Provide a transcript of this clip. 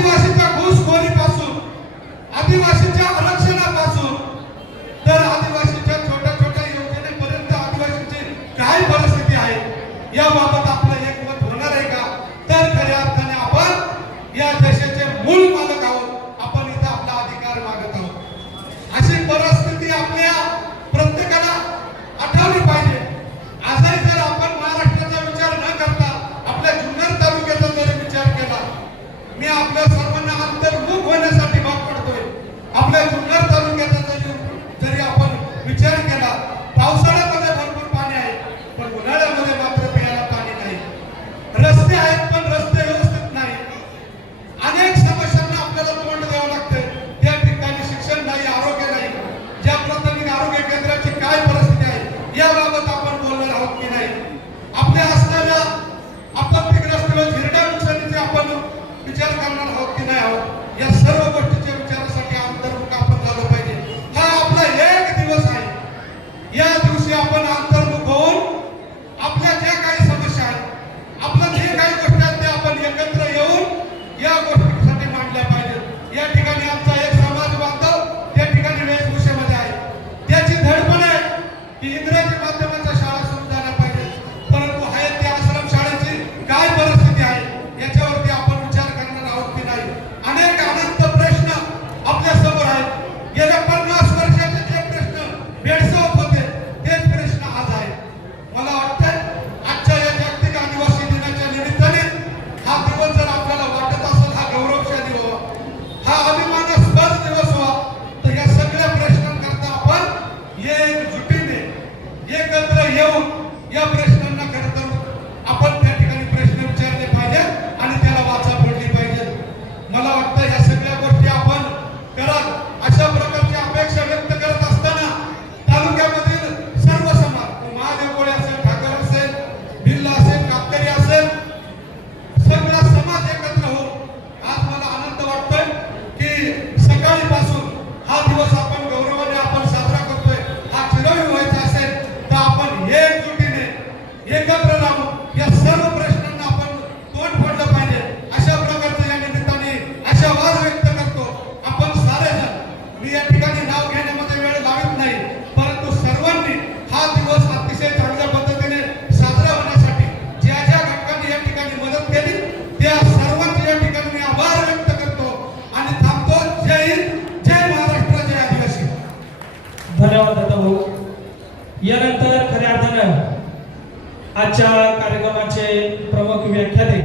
आदिवासीच्या घुसखोरीपासून आदिवासीच्या आरक्षणापासून तर आदिवासीच्या छोट्या छोट्या योजनेपर्यंत आदिवासीची काय परिस्थिती आहे याबाबत 要不然。यानंतर खऱ्या अर्थानं आजच्या कार्यक्रमाचे प्रमुख व्याख्याते